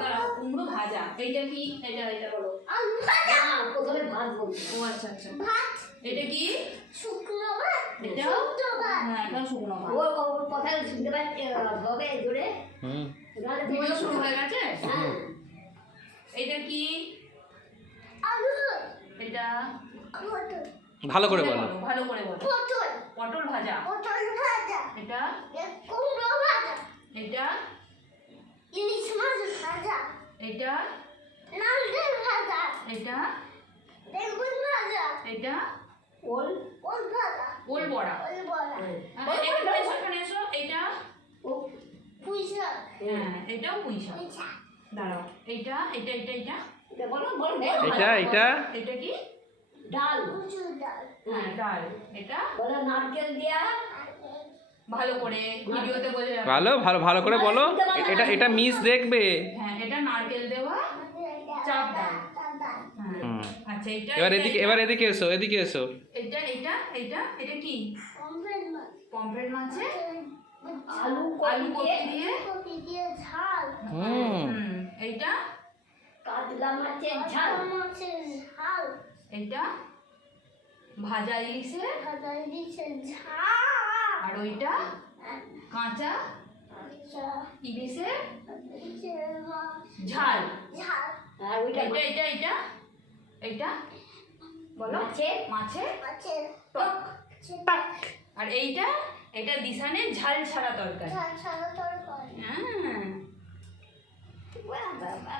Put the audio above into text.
দাঁড়াও কুমড়ো ভাজা। এইটা কি? এটা বলো। প্রথমে ভাত বলছি। ও আচ্ছা আচ্ছা। ভাত। এটা কি? শুকনো ভাত। এটা শুকনো ভাত। হ্যাঁ, এটা শুকনো ভাত। ওর কথা শুনতে পাচ্ছি হবে জোরে। ভিডিও শুরু হয়ে গেছে। হ্যাঁ। এটা কি? আলু। এটা পটল। ভালো করে বলো। ভালো করে বলো। পটল। পটল ভাজা। পটল ভাজা। এটা কুমড়ো ভাজা। এটা ইলিশ মাছ ভাজা। এটা নারকেল ভাজা। এটা বেগুন ভাজা। এটা ওল ওল ভাজা। ওল বড়া। ওল বড়া। এখানে এসো। এটা ও পুঁই শাক। হ্যাঁ, এটাও পুঁই শাক। পুঁই শাক। দাঁড়াও। এটা এটা বলো বলো এটা কি? ডাল। মুসুর ডাল। হ্যাঁ, ডাল। এটা বলো নারকেল দিয়া ভালো করে ভিডিওতে বোঝা যাবে। ভালো করে বলো। এটা মিস দেখবে। হ্যাঁ, এটা নারকেল দেওয়া চাপ ডাল। হ্যাঁ। হুম। আচ্ছা, এটা এবার এদিকে এসো এটা কি? পমফ্রেট মাছ। পমফ্রেট মাছে আলু আলু কপি কপি দিয়ে কপি দিয়ে ঝাল। এইটা কাতলা মাছের ঝাল। মাছের ঝাল। এইটা ভাজা ইলিশের। ভাজা ইলিশের ঝাল। আর ওইটা কাঁচা আচ্ছা। ইলিশের ইলিশের মাছ। ঝাল। ঝাল। আর ওইটা এইটা বলো। মাছের মাছের টক। টক। আর এটা দিশানের ঝাল ছাড়া তরকারি। ঝাল ছাড়া তরকারি। হ্যাঁ। বাবা